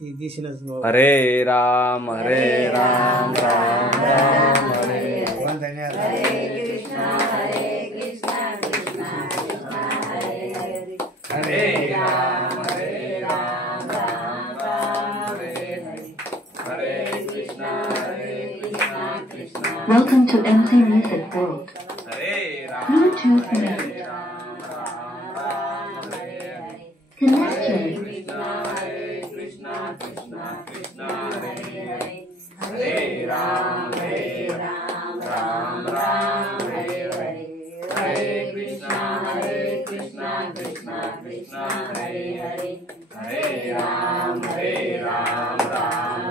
ती दिसेलच. हरे राम राम राम हरे हरे राम राम राम हरे Krishna Krishna. Welcome to MC Music World. हरे राम Bluetooth mode. राम राम हरे Connected. कृष्णा कृष्णा कृष्णा हरे राम राम राम हरे कृष्णा कृष्णा कृष्णा हरे राम राम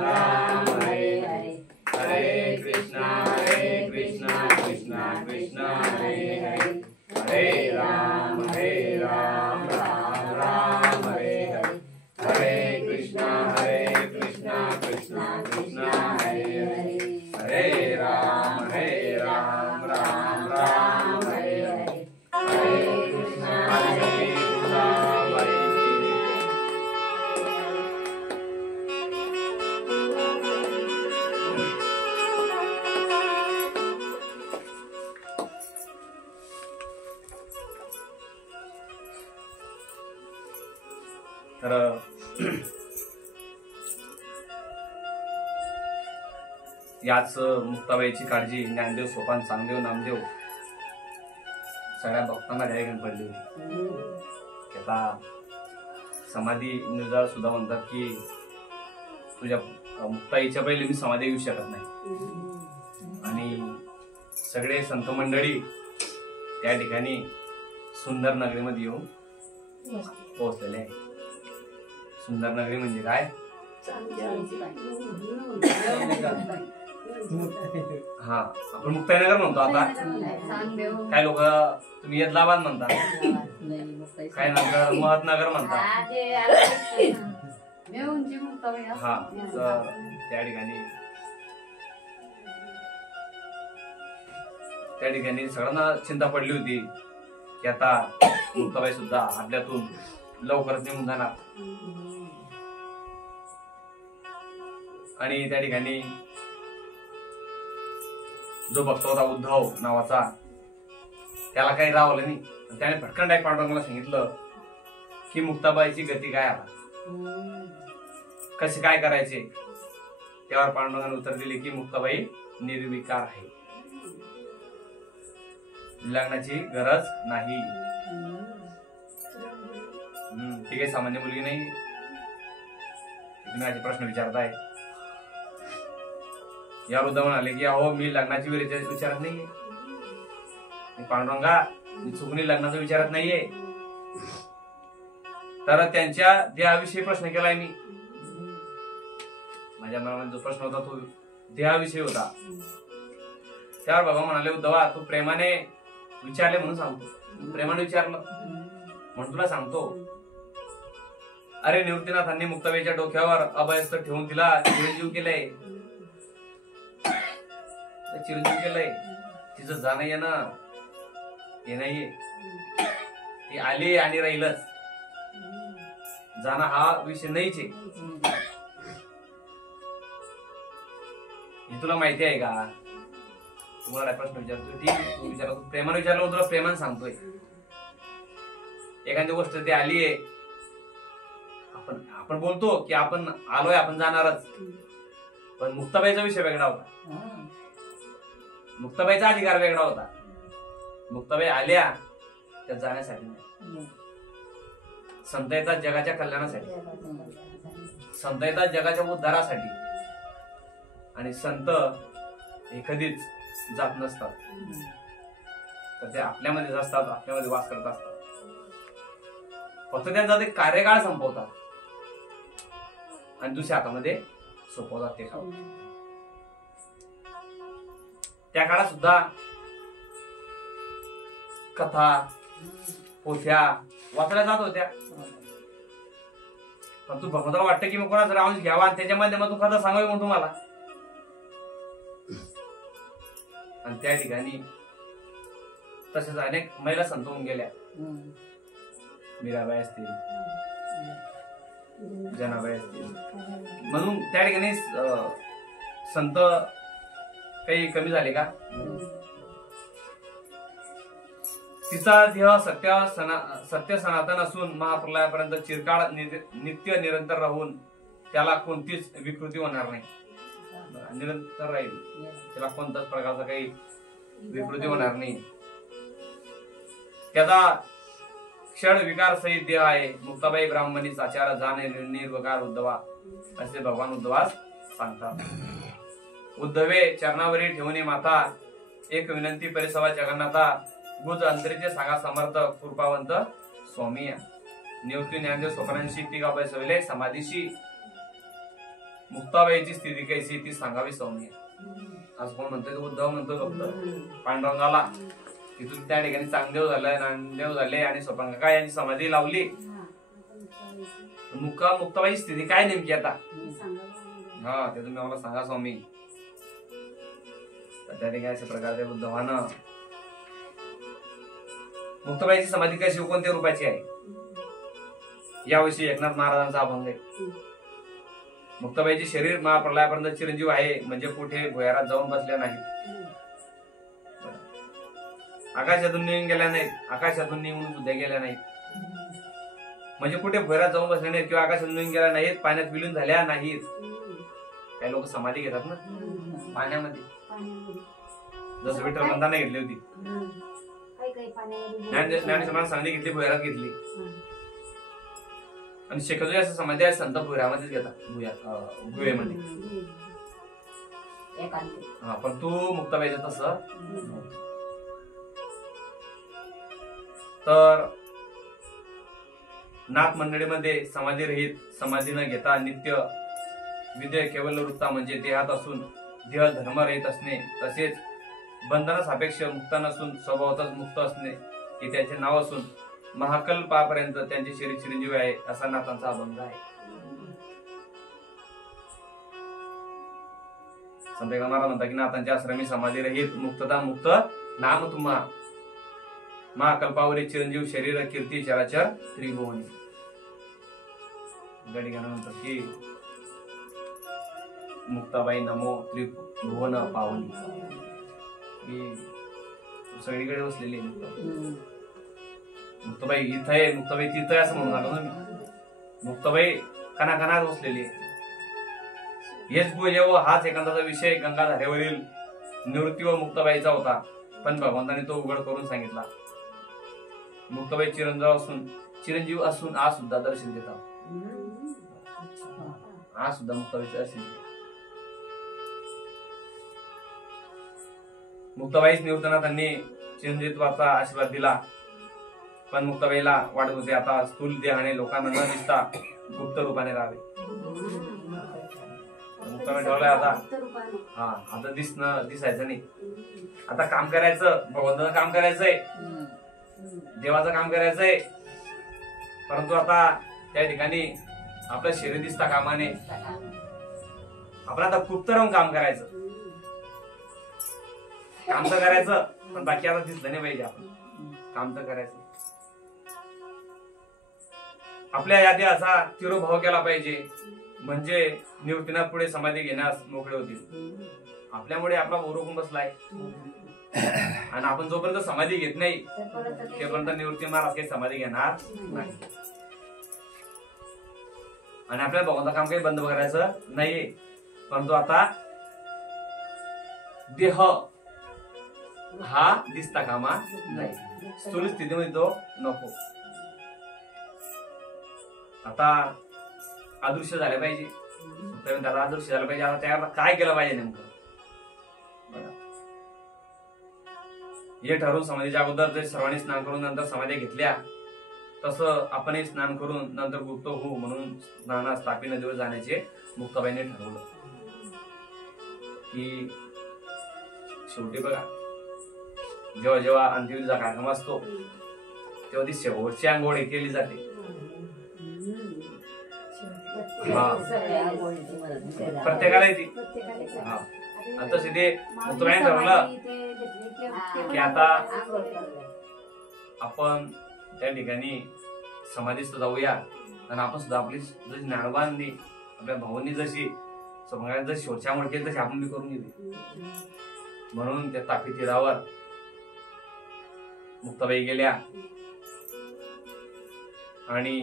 राम हरे कृष्णा कृष्णा कृष्णा हरे राम राम राम हरे कृष्णा कृष्णा कृष्णा हरे राम राम राम हरे कृष्णा हरे तर याच मुक्ताबाईची काळजी ज्ञानदेव, सोपान, चांगदेव, नामदेव सगळ्या भक्तांना घ्यायला पडली होती. आता समाधी निर्धार सुद्धा म्हणतात की तुझ्या मुक्ताईच्या पहिले मी समाधी घेऊ शकत नाही. आणि सगळे संत मंडळी त्या ठिकाणी सुंदर नगरीमध्ये येऊन पोहोचलेले आहे. सुंदर नगरी म्हणजे काय? हा, आपण मुक्ताईनगर म्हणतो. आता काय लोक तुम्ही यदलाबाद म्हणता, काय नगर महतनगर म्हणता. हा, तर त्या ठिकाणी सगळ्यांना चिंता पडली होती की आता मुक्ताबाई सुद्धा आपल्यातून लवकरच निघून जाणार. आणि त्या ठिकाणी जो भक्त होता उद्धव नावाचा, त्याला काही रावलं नाही. त्याने पटकन डायरेक्ट पांडुरंगाला सांगितलं की मुक्ताबाईची गती काय, आता कसे काय करायचे. त्यावर पांडुरंगाने उत्तर दिले की मुक्ताबाई निर्विकार आहे, लग्नाची गरज नाही. ती काही सामान्य मुलगी नाही. तुम्ही माझे प्रश्न विचारताय. यावर उद्धव म्हणाले की अहो, मी लग्नाची विचारत नाहीये. पांडुरंगा, मी चुकून लग्नाचा विचारत नाहीये. तर त्यांच्या देहाविषयी प्रश्न केलाय मी. माझ्या मनामध्ये जो प्रश्न होता तो देहाविषयी होता. त्यावर बाबा म्हणाले, उद्धवा तू प्रेमाने विचारले म्हणून सांगतो. प्रेमाने विचारलं म्हणून तुला सांगतो. अरे निवृत्तीनाथांनी मुक्ताबाईच्या डोक्यावर अभयस्थ ठेवून तिला चिरंजीव केलंय. तिचं जाणं येणं हे नाहीये. ती आली आणि राहीलच. जाणं हा विषय नाहीच आहे. हे तुला माहिती आहे का? तुम्हाला प्रश्न विचारतो. ठीक, तू विचारतो. प्रेमाने विचारलं, तुला प्रेमाने सांगतोय. एखादी गोष्ट ती आली आहे, आपण बोलतो की आपण आलोय, आपण जाणारच. पण मुक्ताबाईचा विषय वेगळा होता. मुक्ताबाईचा अधिकार वेगळा होता. मुक्ताबाई आल्या त्या जाण्यासाठी नाही. संत येतात जगाच्या कल्याणासाठी, संत येतात जगाच्या उद्धारासाठी. आणि संत हे कधीच जात नसतात. तर ते आपल्यामध्येच असतात, आपल्यामध्ये वास करत असतात. फक्त त्यांचा ते कार्यकाळ संपवतात आणि दुसऱ्या हातामध्ये सोपवतात ते काम. त्या काळात सुद्धा कथा, पोथ्या वाचल्या जात होत्या. पण तू भगवंताला वाटतं की मग कोणाचा रावंश घ्यावा आणि त्याच्या माध्यमातून कथा सांगावी म्हणून तुम्हाला. आणि त्या ठिकाणी तसेच अनेक महिला संत होऊन गेल्या. मीराबाई असतील, जनाबाई असतील. म्हणून त्या ठिकाणी संत काही कमी झाले का? तिचा देह सत्य सनातन असून महाप्रलयापर्यंत चिरकाळ नित्य निरंतर राहून त्याला कोणतीच विकृती होणार नाही. निरंतर राहील, त्याला कोणत्याच प्रकारचा काही विकृती होणार नाही. त्याचा क्षण विकार सहित देह आहे. मुक्ताबाई ब्राह्मणीच आचार जाणे निर्विकार उद्धवा असे भगवान उद्धवास सांगतात. उद्धवे चरणावरी ठेवणे माता एक विनंती परिसवा जगन्नाथा गुज अंतरीचे सांगा समर्थ कृपावंत स्वामी निवृत्ती ज्ञानदेव स्वप्नांशी ती गाबाई सविले समाधीशी मुक्ताबाईची स्थिती कैसी ती सांगावी सौम्य. असं कोण म्हणतोय? उद्धव म्हणतो फक्त पांडुरंगाला. तिथून त्या ठिकाणी चांगदेव झालं, नामदेव झाले आणि स्वप्नांका यांची समाधी लावली. मुक्ताबाईची स्थिती काय नेमकी आता? हा, ते तुम्ही मला सांगा स्वामी. त्या ठिकाणी अशा प्रकारे उद्धवानं मुक्ताबाईची समाधी कशी कोणत्या रूपाची आहे याविषयी एकनाथ महाराजांचा अभंग आहे. मुक्ताबाईचे शरीर महाप्रलयापर्यंत चिरंजीव आहे, म्हणजे कुठे भुयारात जाऊन बसल्या नाहीत, आकाशातून निघून गेल्या नाहीत, आकाशातून निघून सुद्धा गेल्या नाहीत. म्हणजे कुठे भुयारात जाऊन बसल्या नाहीत किंवा आकाशातून निघून गेल्या नाहीत, पाण्यात विलीन झाल्या नाहीत. काही लोक समाधी घेतात ना पाण्यामध्ये, जसं विठ्ठल मंदांना घेतली होती. ज्ञानेश्वरांना समाधी घेतली, भुयारात घेतली. आणि शेखजोई असं समाधी आहे संत भुयारामध्येच घेतात, गुहेमध्ये. हा, पण तू मुक्ताबाईचं तसं. तर नाथ मंडळीमध्ये समाधी रहित, समाधी न घेता नित्य विद्या केवल वृत्ता म्हणजे देहात असून देह धर्म रहित असणे, तसेच बंधन सापेक्ष मुक्त नसून स्वभावतच मुक्त असणे हे त्याचे नाव असून महाकल्पापर्यंत त्यांचे शरीर चिरंजीव आहे, असा नाथांचा अभंग आहे. संत महाराज म्हणतात की नाथांच्या आश्रमी समाधी रहित मुक्तता मुक्त नाम तुम्हा महाकल्पावरील चिरंजीव शरीर कीर्ती चराचर त्रिभुवनी. गडिगानंतर की मुक्ताबाई नमो त्रिभुवन पावनी. सगळीकडे बसलेली मुक्ताबाई इथं आहे, मुक्ताबाई तिथं आहे असं म्हणून आलो ना मी. मुक्ताबाई कणाकणात बसलेली आहे. हेच पूजे व हाच एखादा विषय गंगाधारेवरील निवृत्ती व मुक्ताबाईचा होता, पण भगवंताने तो उघड करून सांगितला. मुक्ताबाई चिरंजीव असून आज सुद्धा दर्शन देतात. आज सुद्धा मुक्ताबाईचे दर्शन देतात. मुक्ताबाईच निवृत्तनाथांनी चिरंजीवाचा आशीर्वाद दिला, पण मुक्ताबाईला वाटत होते आता स्थूल देहाने लोकांना न दिसता गुप्त रूपाने राहावे. मुक्ताबाई ठेवलाय आता. हा, आता दिसायचं नाही. आता काम करायचं, भगवंताचं काम करायचंय, देवाचं काम करायचंय. परंतु आता त्या ठिकाणी आपलं शरीर दिसता कामाने आपण आता गुप्त राहून काम करायचं. काम तर करायचं, पण बाकी आता दिसलं नाही पाहिजे. आपण काम तर करायचं. आपल्या यादी असा तिरोभाव केला पाहिजे, म्हणजे निवृत्तीनाथ पुढे समाधी घेण्यास मोकळे होतील. आपल्यामुळे आपला ओरखून बसलाय आणि आपण जोपर्यंत समाधी घेत नाही तोपर्यंत निवृत्ती महाराज काही समाधी घेणार नाही. आणि आपल्याला भगवंता काम काही बंद करायचं नाहीये. परंतु आता देह हा दिसता कामा नाही, स्थूल स्थितीमध्ये तो नको. आता अदृश्य झाले पाहिजे, त्याला अदृश्य झालं पाहिजे. आता त्याला काय केलं पाहिजे नेमकं हे ठरवून समाधीच्या अगोदर जे सर्वांनी स्नान करून नंतर समाधी घेतल्या, तसं आपणही स्नान करून नंतर गुप्त होऊ म्हणून स्नानास तापी नदीवर जाण्याचे मुक्ताबाईने ठरवलं. की शेवटी बघा, जेव्हा जेव्हा अंत्यविधीचा कार्यक्रम असतो तेव्हा ती शेवटची आंघोळ केली जाते. प्रत्येकाला येते. आता ते मुक्ताबाईने ठरवलं की आता आपण त्या ठिकाणी समाधीस्थ जाऊया आणि आपण सुद्धा आपली जशी ज्ञानोबांनी आपल्या भाऊंनी जशी समोर जशी शेवटच्यामुळे केली तशी आपण बी करून गेली. म्हणून त्या तापी तीरावर मुक्ताबाई गेल्या आणि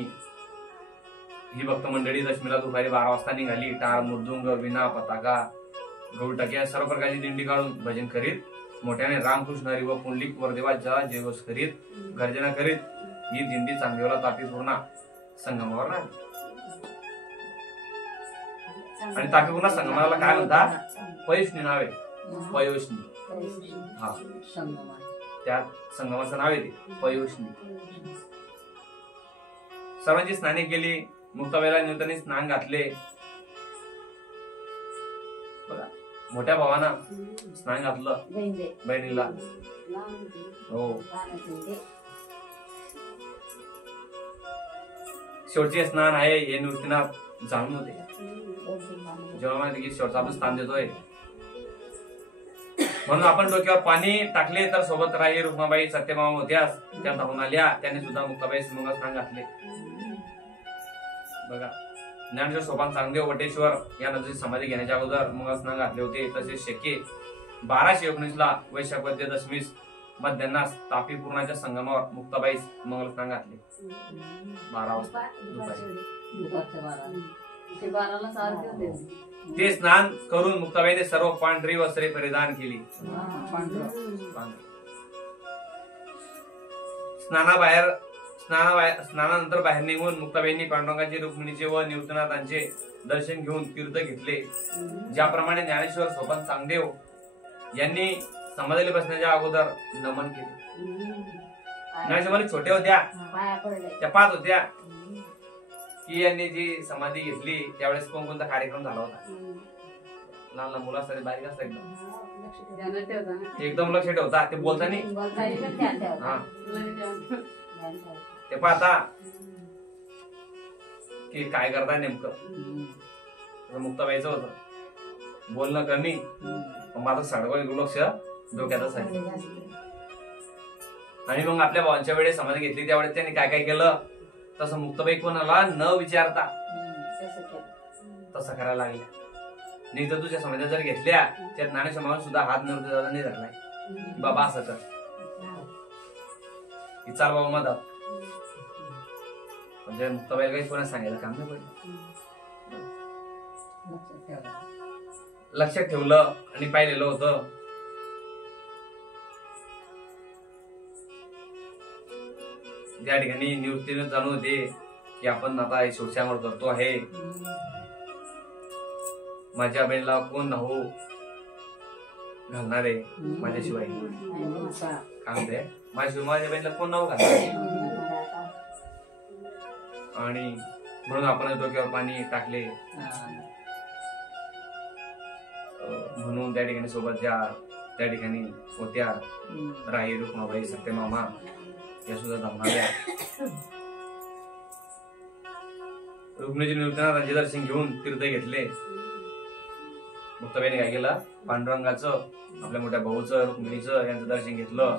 ही भक्त मंडळी दशमीला दुपारी 12 वाजता निघाली. टाळ, मृदुंग, विना, पताका, गौटक्या सर्व प्रकारची दिंडी काढून भजन करीत मोठ्याने रामकृष्ण हरी व पुंडलिक वरदेवाच्या जयघोष करीत गर्जना करीत ही दिंडी चांदेवला तापी पूर्णा संगमावर राहिली. आणि तापी पूर्णा संगमाला काय म्हणतात? पयोष्णी नाव आहे. पयोष्णी, हा त्यात संगमाचं नाव आहे ते पयोष्णी. सर्वांची स्नाने केली. मुक्ताबाईला निवृत्ताने स्नान घातले. बघा, मोठ्या भावानं स्नान घातलं बहिणीला. हो, शेवटचे स्नान आहे हे निवृत्तीनाथ जाणून होते. जेव्हा माहिती की शेवटचा आपण स्थान देतोय म्हणून आपण डोक्यावर पाणी टाकले तर सोबत राही रुक्माबाई सत्यभामा होत्यास त्या धावून आल्या. त्याने सुद्धा मुक्ताबाई मंगल स्नान घातले. बघा, ज्ञानेश्वर सोपान चांगदेव वटेश्वर या नदीची समाधी घेण्याच्या अगोदर मंगल स्नान घातले होते. तसेच शके 1219 वैशाख वद्य दशमीस मध्यान्हास तापी पूर्णाच्या संगमावर मुक्ताबाई मंगल स्नान घातले. 12 वाजता दुपारी. ते स्नान करून मुक्ताबाईने सर्व पांढरी वस्त्रे परिधान केली. स्नानानंतर बाहेर निघून मुक्ताबाईंनी पांडुरंगाचे, रुक्मिणीचे व निवृत्तीनाथांचे दर्शन घेऊन तीर्थ घेतले. ज्याप्रमाणे ज्ञानेश्वर सोपान चांगदेव यांनी समाधीला बसण्याच्या अगोदर नमन केले. ज्ञानेश्वर छोटे होत्या त्या पाहत होत्या की यांनी जी समाधी घेतली त्यावेळेस कोणकोणता कार्यक्रम झाला होता. लहान लहान मुलं असतात, बारीक असतात, एकदम लक्ष ठेवता. ते बोलताना हा ते पाहता की काय करता नेमकं. मुक्ताबाईचं होतं बोलणं कमी, पण माझं सगळं लक्ष डोक्यातच आहे. आणि मग आपल्या भावांच्या वेळेस समाधी घेतली त्यावेळेस त्यांनी काय काय केलं तसं मुक्ताबाई कोणाला न विचारता तसं करायला लागल्या. नाही तर तुझ्या समाध्या जर घेतल्या त्यात ज्ञानेश्वर सुद्धा हात नाही धरलाय. बाबा असं कर, विचार बाबा मदत. म्हणजे मुक्ताबाईला काही कोणा सांगायला काम नाही पडलं. लक्षात ठेवलं आणि पाहिलेलं होतं. ज्या ठिकाणी निवृत्तीने जाणून होते की आपण आता शोषावर करतो आहे. माझ्या बहिणीला कोण नाव घालणार आहे माझ्याशिवाय? काय म्हणते, माझ्या बहिणीला कोण नाव घालणार? आणि म्हणून आपण डोक्यावर पाणी टाकले. म्हणून त्या ठिकाणी सोबत त्या ठिकाणी होत्या राही, रुक्माबाई, सत्यमामा या सुद्धा धावणाऱ्या. रुक्मिणीची निवृत्तीनाथांचे दर्शन घेऊन तीर्थ घेतले. मुक्ताबाईने काय केलं, पांडुरंगाचं, आपल्या मोठ्या भाऊचं, रुक्मिणीचं यांचं दर्शन घेतलं.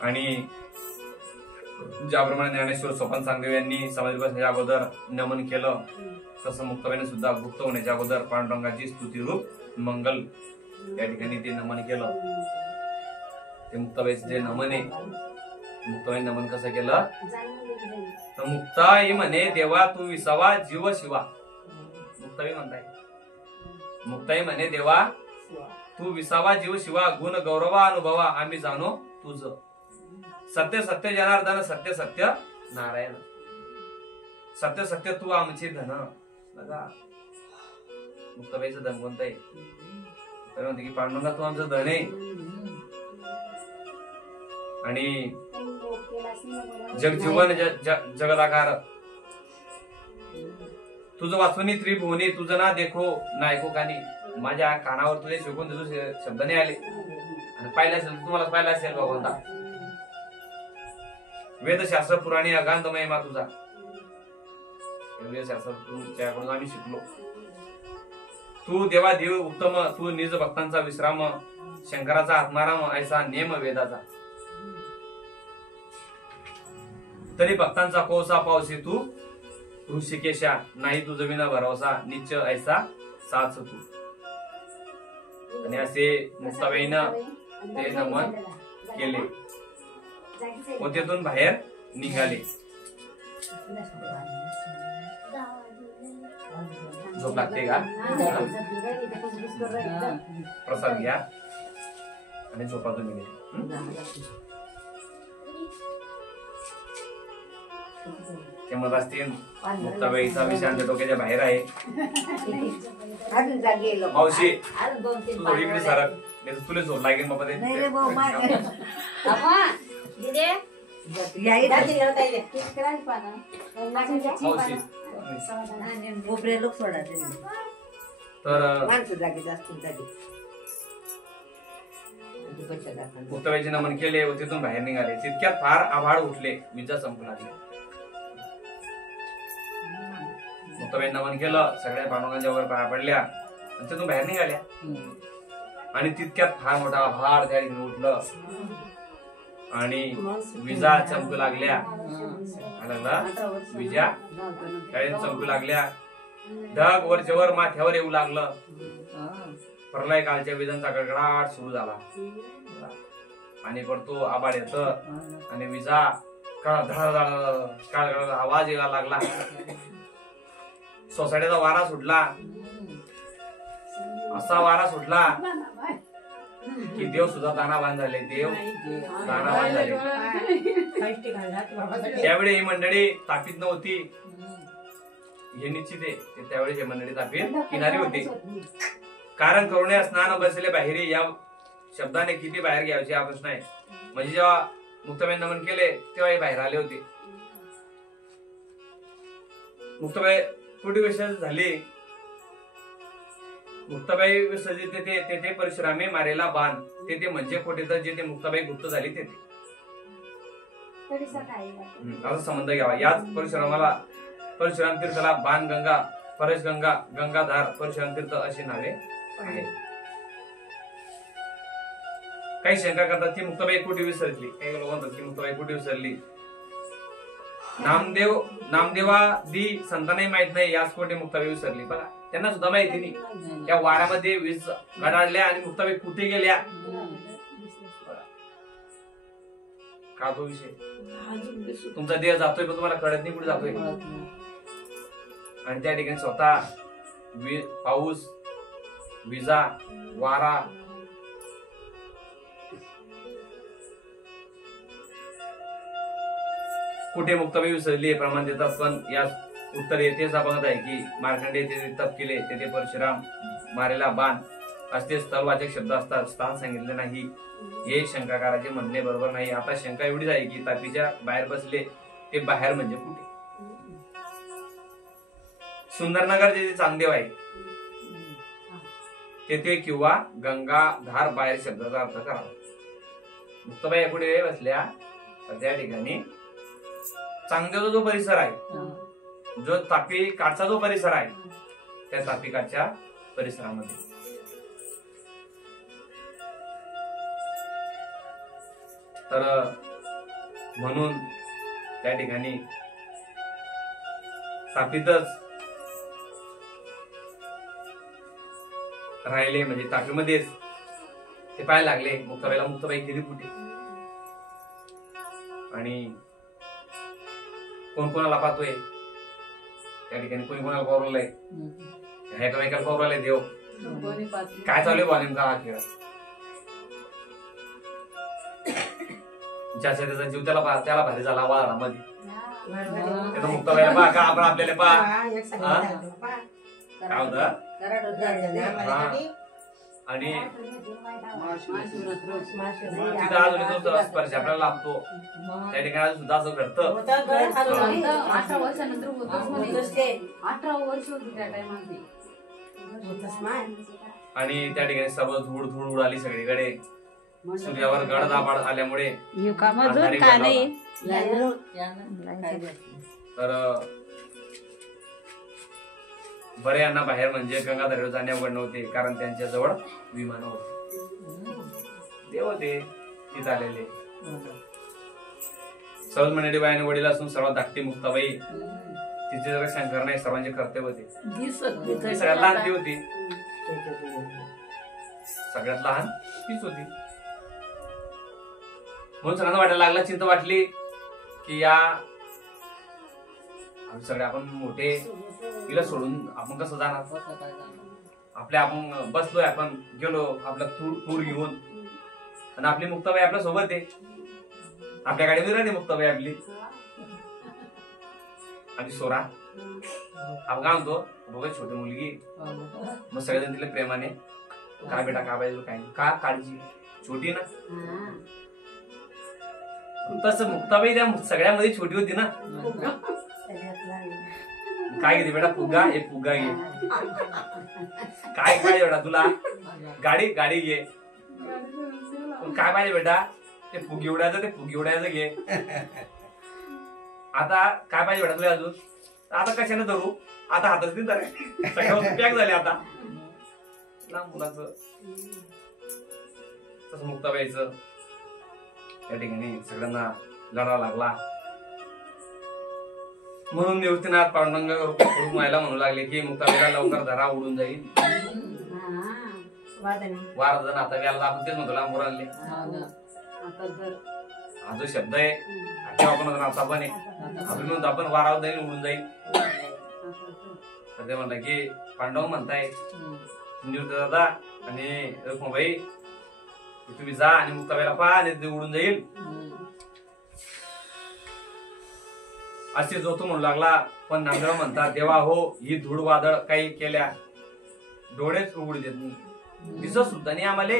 आणि ज्याप्रमाणे ज्ञानेश्वर सोपान चांगदेव यांनी समाधी बसण्याच्या अगोदर नमन केलं तसं मुक्ताबाईने सुद्धा गुप्त होण्याच्या अगोदर पांडुरंगाची स्तुतिरूप मंगल या ठिकाणी ते नमन केलं. ते मुक्ताबाईचं जे नमन आहे, मुक्ताबाई नमन कसं केलं तर मुक्ताई म्हणे देवा तू विसावा जीव शिवा. मुक्ताबाई म्हणताय, मुक्ताई म्हणे देवा तू विसावा जीव शिवा, गुण गौरवा अनुभवा आम्ही जाणो तुझ. सत्य सत्य जनार्दन, सत्य सत्य नारायण, सत्य सत्य तू आमचे धन. बघा, मुक्ताबाईचं धन कोणतं आहे? तर म्हणते की पांडुरंगा तू आमचं धन आहे. आणि जगजीवन जगदाकार तुझं वाचवणी त्रिभुवनी, तुझं ना देखो नायको कानी. माझ्या कानावर तुझे शिकून तुझे शब्द नाही आले. आणि पाहिला असेल तुम्हाला, पाहिला असेल भगवंता. वेदशास्त्र पुराणी अगांत महिमा तुझा. वेदशास्त्र तुमच्याकडून आम्ही शिकलो. तू देवा देव उत्तम, तू निज भक्तांचा विश्राम, शंकराचा आत्माराम ऐसा नेम वेदाचा. तरी भक्तांचा कोसा पावसे तू ऋषिकेशा नाही तुझं विना भरवसा निच ऐसा साच तू. आणि असे मुक्ताबाईनं ते नमन केले व तेथून बाहेर निघाले. झोप लागते का? प्रसाद घ्या आणि झोपातून निघाले. ते मग असतील मुक्ताबाईचा विषय आमच्या डोक्याच्या बाहेर आहे. मावशी तू थोडी इकडे सारख नाही तर तुला झोप लागेल बाबा मावशी. तर मुक्ताबाईचे नमन केले व तिथून बाहेर निघाले. तितक्यात फार आभाळ उठले, विजा संपू लागली. मुक्ताबाई नमन केलं, सगळ्या पांडुरंगाच्या वर पाया पडल्या आणि तिथून बाहेर निघाल्या. आणि तितक्यात फार मोठा आभाळ त्या ठिकाणी उठलं आणि विजा चमकू लागल्या. विजा चमकू लागल्या. ढग वरच्यावर माथ्यावर येऊ लागलं. प्रलय काळच्या विजांचा गडगडाट सुरू झाला. आणि पडतो आभाळ येत आणि विजा काळ आवाज यायला लागला. सोसायटीचा वारा सुटला. असा वारा सुटला की देव सुद्धा दानावान झाले. देव दानावान झाले. त्यावेळी ही मंडळी तापीत नव्हती हे निश्चित आहे. त्यावेळी ही मंडळी तापीत किनारी होती. कारण करुणे स्नान बसले बाहेर या शब्दाने किती बाहेर घ्यायचे हा प्रश्न आहे. म्हणजे जेव्हा मुक्ताबाई नमन केले तेव्हा हे बाहेर आले होते. मुक्ताबाई कुठे विसर्जन झाली. मुक्ताबाई विसर्जित तेथे परशुरामे मारेला बाण तेथे म्हणजे कोठे तर जेथे मुक्ताबाई गुप्त झाली तेथे. असा संबंध घ्यावा. याच परशुरामाला परशुराम तीर्थाला बाण गंगा, परश गंगा, गंगाधार, परशुराम तीर्थ अशी नावे आहेत. काही शंका करतात की मुक्ताबाई कुठे विसरली. काही लोक म्हणतात की मुक्ताबाई कुठे विसरली. नामदेवादी संतांनाही माहित नाही याच कोठे मुक्ताबाई विसरली. बघा त्यांना सुद्धा माहिती नाही. त्या वाऱ्यामध्ये वीज गडाडल्या आणि मुक्ताबाई कुठे गेल्या का तो विषय. तुमचा देह जातोय पण तुम्हाला कळत नाही कुठे जातोय. आणि त्या ठिकाणी स्वतः पाऊस, विजा, वारा कुठे मुक्ताबाई विसरली हे प्रमाण देतात. पण या उत्तर येतेच आपण आहे की मार्कंडे येथे तप केले तेथे परशुराम मारेला बाण असे स्थलवाचक शब्द असतात. स्थान सांगितले नाही हे शंकाकाराचे म्हणणे बरोबर नाही. आता शंका एवढीच आहे की तापीच्या बाहेर बसले ते बाहेर म्हणजे कुठे. सुंदरनगर जे चांगदेव आहे तेथे किंवा गंगाधार बाहेर शब्दाचा अर्थ करावा. मुक्ताबाई पुढे बसल्या तर त्या ठिकाणी चांगदेवचा जो परिसर आहे, जो तापी काठचा जो परिसर आहे त्या तापी काठच्या परिसरामध्ये तर म्हणून त्या ठिकाणी तापीतच राहिले. म्हणजे तापीमध्येच ते पाहायला लागले मुक्ताबाईला. मुक्ताबाई गेली कुठे आणि कोण कोणाला पाहतोय त्या ठिकाणी. कोणी कोणाला पवरलंय, एकामेकाला पवरलंय देव. काय चालू आहे नेमका हा खेळ. ज्याचा त्याचा जीव त्याला भारी झाला वारामध्ये. मुक्ताबाईला पहा का आपण आपल्याला पहा काय होत. आणि तिथं अजून तो स्पर्श आपल्याला लागतो त्या ठिकाणी सुद्धा असं घडतं. 18 वर्षानंतर होतच 18 वर्ष होती त्या टाइमात. आणि त्या ठिकाणी सर्व धूळ धूळ उडाली सगळीकडे. सूर्यावर गडदाबाड आल्यामुळे तर बरे यांना बाहेर म्हणजे गंगाधर जाणे अवघड नव्हते. कारण त्यांच्या जवळ विमान होते. देव होते तिथे आलेले. सहज मंडळी बाईने वडील असून सर्वात धाकटी मुक्ताबाई तिचे रक्षण करणे सर्वांचे कर्तव्य होते. दिसत ती सगळ्यात लहान ती होती, सगळ्यात लहान तीच होती. म्हणून सगळ्यांना वाटायला लागला, चिंता वाटली की या आम्ही सगळे आपण मोठे, तिला सोडून आपण कसं जाणार. आपण बसलोय, आपण गेलो आपला टूर घेऊन, आणि आपली मुक्ताबाई आपल्या सोबत आहे, आपल्या गाडीमध्ये राहते मुक्ताबाई आपली. आम्ही सोरा आपण काय म्हणतो, बघा छोटी मुलगी, मग सगळेजण तिला प्रेमाने काय बेटा काय पाहिजे काय नाही, का काळजी, छोटी ना. तसं मुक्ताबाई त्या सगळ्यामध्ये छोटी होती ना. काय घेते बेटा, फुगा, एक फुगा घे. काय पाहिजे बेटा तुला, गाडी गाडी घे. काय पाहिजे बेटा, ते फुगी उडायचं, ते फुगी उडायचं घे. आता काय पाहिजे बेटा तुला अजून, आता कशाने धरू, आता हातात सगळ्या पॅक झाले आता लहान मुलाचं. तसं मुक्ताबाईचं या ठिकाणी सगळ्यांना लढा लागला. म्हणून निवृत्तीनाथ पांडुरंग व्हायला म्हणू लागले की मुक्ताबाईला लवकर धरा, उडून जाईल. वारधन आता व्याला आपण तेच म्हणतो लांब आणले. हा जो शब्द आहे आपण आता पण आहे, आपण वारावर जाईल, उडून जाईल. तर ते म्हणलं की पांडव म्हणताय निवृत्त दादा आणि रखुमाबाई, तुम्ही जा आणि मुक्ताबाईला पहा आणि ते उडून जाईल. असे जो तो म्हणू लागला. पण नामदेव म्हणतात, देवा हो, ही धूळ वादळ काही केल्या डोळेच उघडू देत नाही, दिसत सुद्धा नाही आम्हाला.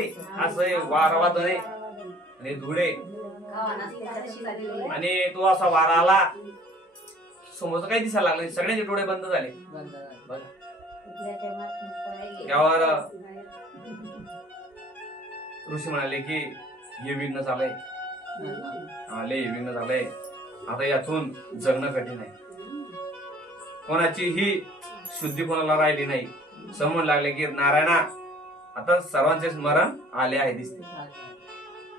असं वारा वादळ आहे आणि धुळे, आणि तो असा वारा आला, समोरचं काही दिसायला लागलं, सगळ्यांचे डोळे बंद झाले. त्यावर ऋषी म्हणाले की हे विघ्न झालंय, आले विघ्न झालंय, आता यातून जगणं कठीण आहे. कोणाची ही शुद्धी कोणाला राहिली नाही. समजून लागले की नारायणा आता सर्वांचे स्मरण आले आहे दिसते.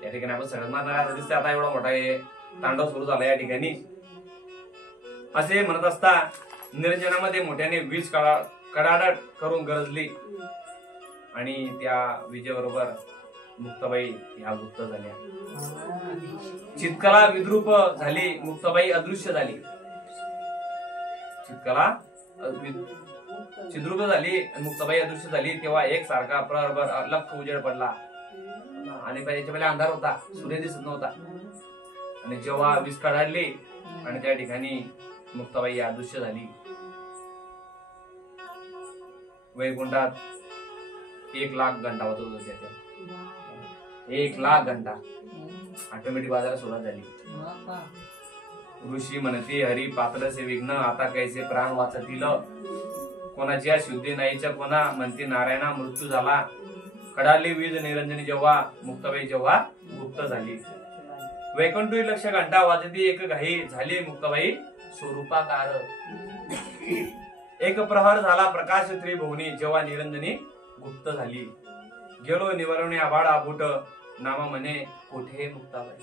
या ठिकाणी आपण सगळ्यात मारणार असं दिसते. आता एवढा मोठा तांडव सुरू झाला या ठिकाणी. असे म्हणत असता निरंजनामध्ये मोठ्याने वीज कडाडट करून गरजली, आणि त्या विजेबरोबर मुक्ताबाई ह्या गुप्त झाल्या. चित्कला विद्रूप झाली, मुक्ताबाई अदृश्य झाली. चित्कला चिद्रूप झाली आणि मुक्ताबाई अदृश्य झाली. तेव्हा एक सारखा प्रहरभर लख उजेड पडला, आणि त्याच्या पहिले अंधार होता, सूर्य दिसत नव्हता. आणि जेव्हा वीज कडाडली आणि त्या ठिकाणी मुक्ताबाई अदृश्य झाली. वैकुंठात 1,00,000 घंटा होत होत्या त्या. 1,00,000 घंटा ऑटोमॅटिक वाजायला सुरुवात झाली. ऋषी म्हणते, हरी पातळसे विघ्न, आता कैसे प्राण वाचतील. कोणाच्या शुद्धी नाहीच्या कोणा म्हणते नारायणा मृत्यू झाला. कडाली वीज निरंजनी जेव्हा मुक्ताबाई जेव्हा गुप्त झाली. वैकुंठी लक्ष घंटा वाजती एक घाई, झाली मुक्ताबाई स्वरूपाकार. एक प्रहर झाला प्रकाश त्रिभुवनी, जेव्हा निरंजनी गुप्त झाली. गेलो निवारणे आभाळ आबुट, नामा म्हणे कोठे मुक्ताबाई.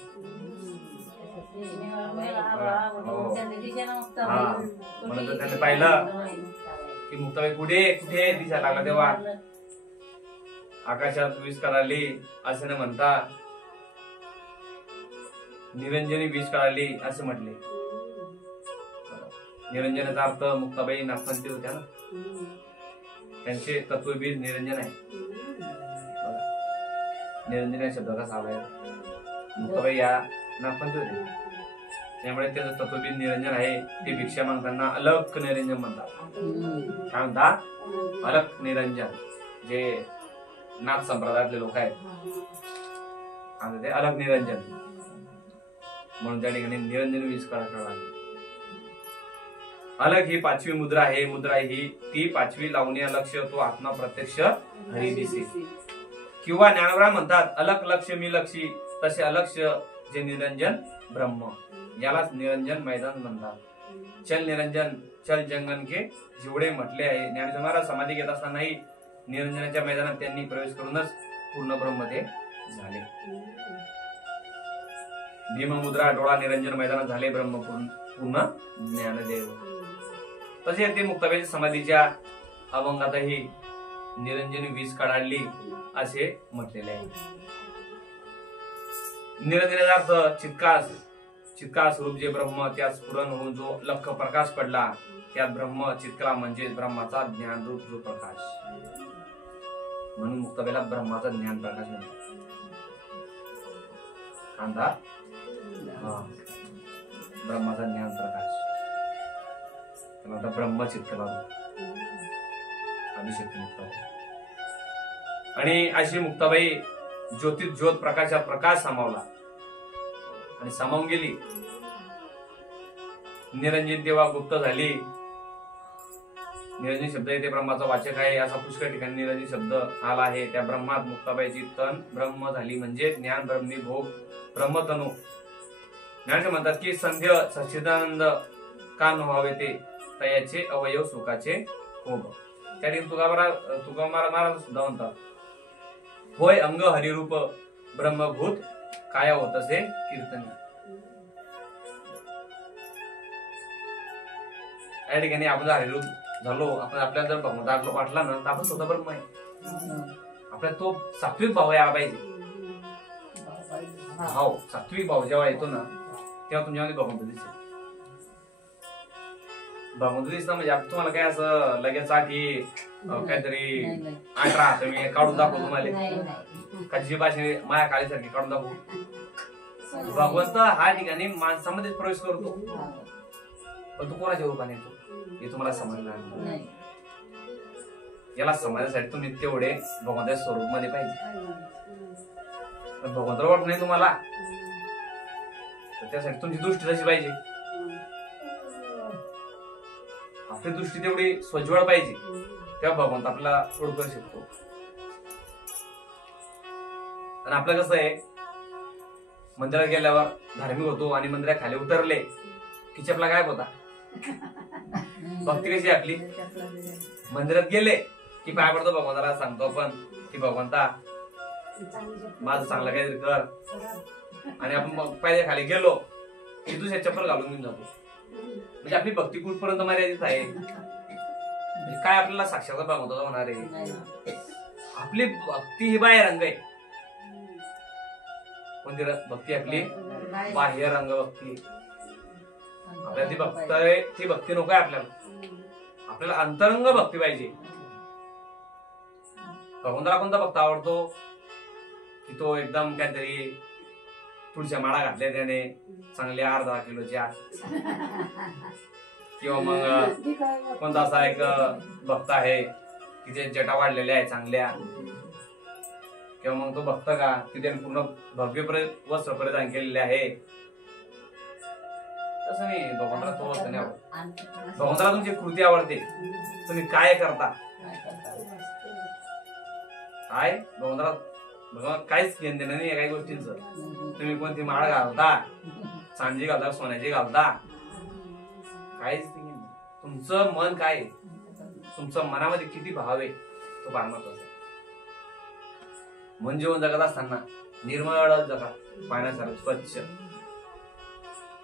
म्हणून त्याने पाहिलं की मुक्ताबाई कुठे कुठे दिसायला लागला. तेव्हा आकाशात वीज कडाली असे न म्हणता निरंजनी वीज कडाली असे म्हटले. निरंजनाचा अर्थ मुक्ताबाई नागपंथी होत्या ना, त्यांचे तत्वबीज निरंजन आहे. निरंजन या शब्द कसा आलाय, मुक्ताबाई या नागपंथी होते, त्यामुळे त्याचं तत्वबीज निरंजन आहे. ते भिक्षा मागताना अलक निरंजन म्हणतात. काय म्हणतात? अलक निरंजन. जे नाथ संप्रदायातले लोक आहेत ते अलक निरंजन म्हणून त्या ठिकाणी निरंजन वीज कडाला. अलग ही 5वी मुद्रा आहे. मुद्रा ही ती 5वी लावणी लक्ष, तो आत्मा प्रत्यक्ष हरी दिसे. किंवा ज्ञानवरा म्हणतात अलग लक्ष मी लक्षी, तसे अलक्ष जे निरंजन ब्रह्म, यालाच निरंजन मैदान म्हणतात. चल निरंजन चल जंगन के जेवढे म्हटले आहे. ज्ञानेश्वर महाराज समाधी घेत असतानाही निरंजनाच्या मैदानात त्यांनी प्रवेश करूनच पूर्ण ब्रह्म ते झाले. भीममुद्रा डोळा निरंजन मैदानात झाले ब्रह्म पूर्ण ज्ञानदेव. तसे ते मुक्ताबाईच्या समाधीच्या अभंगातही निरंजनी वीज कडाडली असे म्हटलेले आहे. निरंजनाचा अर्थ चित्कार स्वरूप जे ब्रह्म त्यात स्फुरण होऊन जो लख प्रकाश पडला त्यात ब्रह्म चित्कला म्हणजे ब्रह्माचा ज्ञान रूप जो प्रकाश, म्हणून मुक्ताबाईला ब्रह्माचा ज्ञान प्रकाश म्हणतात. कांदा ब्रह्माचा ज्ञान प्रकाश ब्रह्म चित्कला आदिशक्ती मुक्ताबाई. आणि अशी मुक्ताबाई ज्योतीत ज्योत प्रकाशात प्रकाश सामावला आणि सामावून गेली. निरंजन तेव्हा गुप्त झाली. निरंजन शब्द इथे ब्रह्माचा वाचक आहे. असा पुष्कळ ठिकाणी निरंजन शब्द आला आहे. त्या ब्रह्मात मुक्ताबाईची तन ब्रह्म झाली म्हणजे ज्ञान ब्रह्मी भोग ब्रह्मतनु. ज्ञान म्हणतात की संध्य सच्चिदानंद का व्हावे ते तयाचे अवयव सुखाचे भोग. त्या ठिकाणी तुकाराम महाराज सुद्धा म्हणतात, होय अंग हरिरूप ब्रह्मभूत काय होत असे कीर्तन. या ठिकाणी आपण हरिरूप झालो, आपण आपल्याला जर भगवंता वाटला ना तर आपण स्वतः ब्रह्म आहे. आपल्याला तो सात्विक भाव यायला पाहिजे. भाव सात्विक भाव जेव्हा येतो ना तेव्हा तुमच्यामध्ये भगवंत दिसतो. भगवंत दिसतं म्हणजे तुम्हाला काय असं लगेच की काहीतरी 18 तुम्ही काढून दाखवतो तुम्हाला कशी भाषे माया काळीसारखी काढून दाखवू. भगवंत हा ठिकाणी माणसामध्ये प्रवेश करतो, पण तो कोणाच्या रूपाने येतो हे तुम्हाला समजणार नाही. याला समजण्यासाठी तुम्ही तेवढे भगवंताच्या स्वरूप मध्ये पाहिजे. भगवंताला वाटत नाही तुम्हाला तर त्यासाठी तुमची दृष्टी तशी पाहिजे. आपली दृष्टी तेवढी स्वज्वळ पाहिजे तेव्हा भगवंत आपल्याला ओळखू शकतो. आणि आपलं कसं आहे, मंदिरात गेल्यावर धार्मिक होतो आणि मंदिरात खाली उतरले की चपला काय होता. भक्ती कशी आपली, मंदिरात गेले की पाय पडतो भगवंताला, सांगतो आपण की भगवंता माझं चांगलं काहीतरी कर. आणि आपण पायऱ्या खाली गेलो की दुसऱ्या चप्पल घालून घेऊन जातो. म्हणजे आपली भक्ती कुठपर्यंत मर्यादित आहे. म्हणजे काय आपल्याला साक्षात भगवंताचा होणार आहे. आपली भक्ती ही बाह्य रंग आहे. कोणती भक्ती आपली बाह्य रंग भक्ती. आपल्याला ती भक्त आहे ती भक्ती नको आहे. आपल्याला अंतरंग भक्ती पाहिजे. भगवंताला कोणता भक्त आवडतो की तो एकदम काहीतरी तुळशीच्या माळा घातल्या त्याने चांगल्या अर्धा किलोच्या, किंवा मग कोणता असा एक भक्त आहे की ते जटा वाढलेल्या आहे चांगल्या, किंवा मग तो भक्त का की त्याने पूर्ण भव्य वस्त्र परिधान केलेले आहे. तसं नाही, भगवंताला तो वस्त्र नाही आवडत. भगवंताला तुमची कृती आवडते, तुम्ही काय करता. काय भगवंताला भगवान काहीच घेण देणं नाही काही गोष्टींचं. तुम्ही कोणती माळ घालता, चांदी घालता, सोन्याची घालता, काहीच नाही. तुमचं मन काय, तुमचं मनामध्ये किती भाव आहे तो फार महत्वाचा आहे. मन जीवन जगत असताना निर्मळ जगा, पाण्यासारखं स्वच्छ,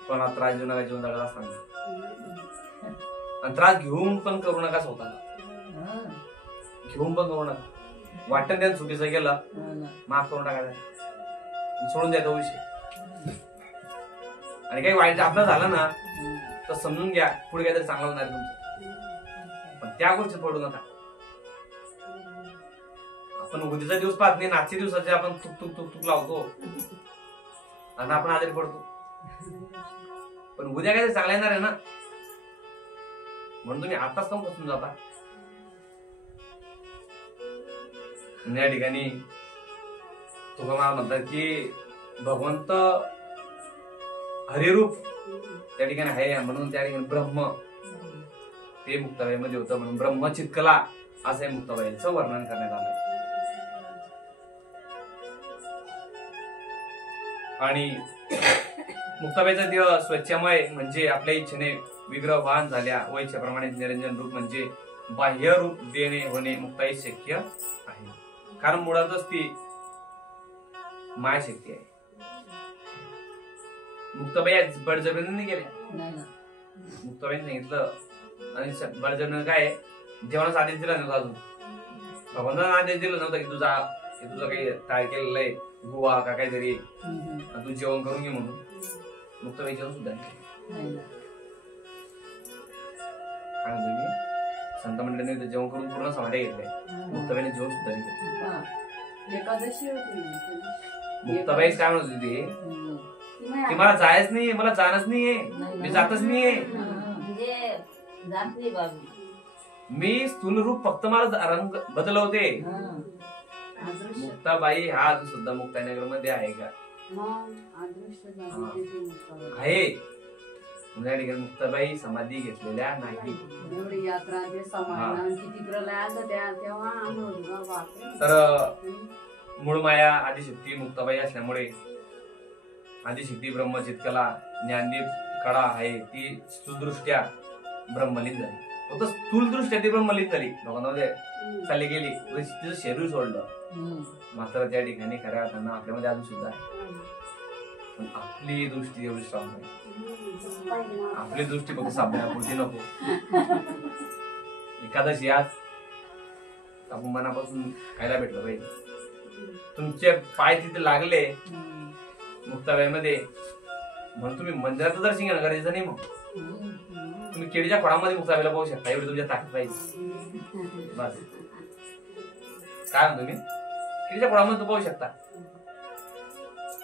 कोणा त्रास देऊ नका जीवन जगत असताना. आणि त्रास घेऊन पण करू नका स्वतःला, घेऊन पण करू नका. वाटण त्यानं चुकीचं केलं माफ करून टाकायचं, सोडून द्यायचा विषय. आणि काही वाईट आपलं झालं ना तर समजून घ्या पुढे काहीतरी चांगलं होणार तुमचं, पण त्या गोष्टीत पडू नका. आपण उद्याचा दिवस पाहत नाही, आजच्या दिवसाचे आपण तुक तुक तुक तुक लावतो आणि आपण आजारी पडतो. पण उद्या काहीतरी चांगलं येणार आहे ना, म्हणून तुम्ही आताच काम बसून जाता. या ठिकाणी तुकाराम म्हणतात की भगवंत हरिरूप त्या ठिकाणी आहे, म्हणून त्या ठिकाणी ब्रह्म ते मुक्ताबाईमध्ये होतं, म्हणून ब्रह्म चित्कला असं मुक्ताबाईंचं वर्णन करण्यात आलं. आणि मुक्ताबाईचा देह स्वच्छमय म्हणजे आपल्या इच्छेने विग्रहवान झाल्या व इच्छेप्रमाणे निरंजन रूप म्हणजे बाह्य रूप देणे होणे मुक्ताई शक्य आहे. कारण मुळातच ती मायाशक्ती आहे. मुक्ताबाई बळजबरीने नाही गेल्या. मुक्ताबाईने सांगितलं आणि बळजबरीनं काय जेवणाचा आदेश दिला नव्हता अजून. भगवंतानं आदेश दिला नव्हता की तुझं काही काय केलेलं आहे गुवा का काहीतरी तू जेवण करून घे म्हणून. मुक्ताबाई जेवण सुद्धा नाही. काय म्हणतो मी संत मंडळीने जेवण करून पूर्ण समाधी घेतलंय. मुक्ताबाईने जेवण सुद्धा नाही घेतलं. एकादशी होती. मुक्ताबाई काय म्हणत होती की मला जायच नाहीये, मला जाणच नाहीये, मी जातच नाहीये. म्हणजे जात नाही बाबू. मी स्थूल रूप फक्त मला रंग बदलवते. मुक्ताबाई हा अजून सुद्धा मुक्ताईनगर मध्ये आहे का? आहे. त्या ठिकाणी मुक्ताबाई समाधी घेतलेल्या नाही. एवढी यात्रा ते समाधान किती प्रलय आलं तेव्हा तर मूळ माया आदिशक्ती मुक्ताबाई असल्यामुळे आदिशक्ती ब्रह्मचितकला ज्ञानदीप कडा आहे ती स्थूलदृष्ट्या ब्रह्मलीन झाली. फक्त स्थूल दृष्ट्या ती ब्रह्मलीन झाली. भगवानामध्ये चालली गेली तिचं शरीर सोडलं. मात्र त्या ठिकाणी खऱ्या अर्थानं आपल्यामध्ये अजून सुद्धा आहे. पण आपली दृष्टी एवढी स्ट्रॉंग आहे. आपली दृष्टी फक्त साबण्यापुरती नको. एकादशी आज आपण मनापासून खायला भेटलं पाहिजे. तुमचे पाय तिथे लागले मुक्ताबाईमध्ये म्हणून तुम्ही मंदिराचं दर्शन घेणं गरजेचं नाही. मग तुम्ही केळीच्या खोडामध्ये मुक्ताबाईला पाहू शकता. एवढी तुमच्या ताकद पाहिजे. बस काय म्हणतो मी केळीच्या खोडामध्ये तू पाहू शकता.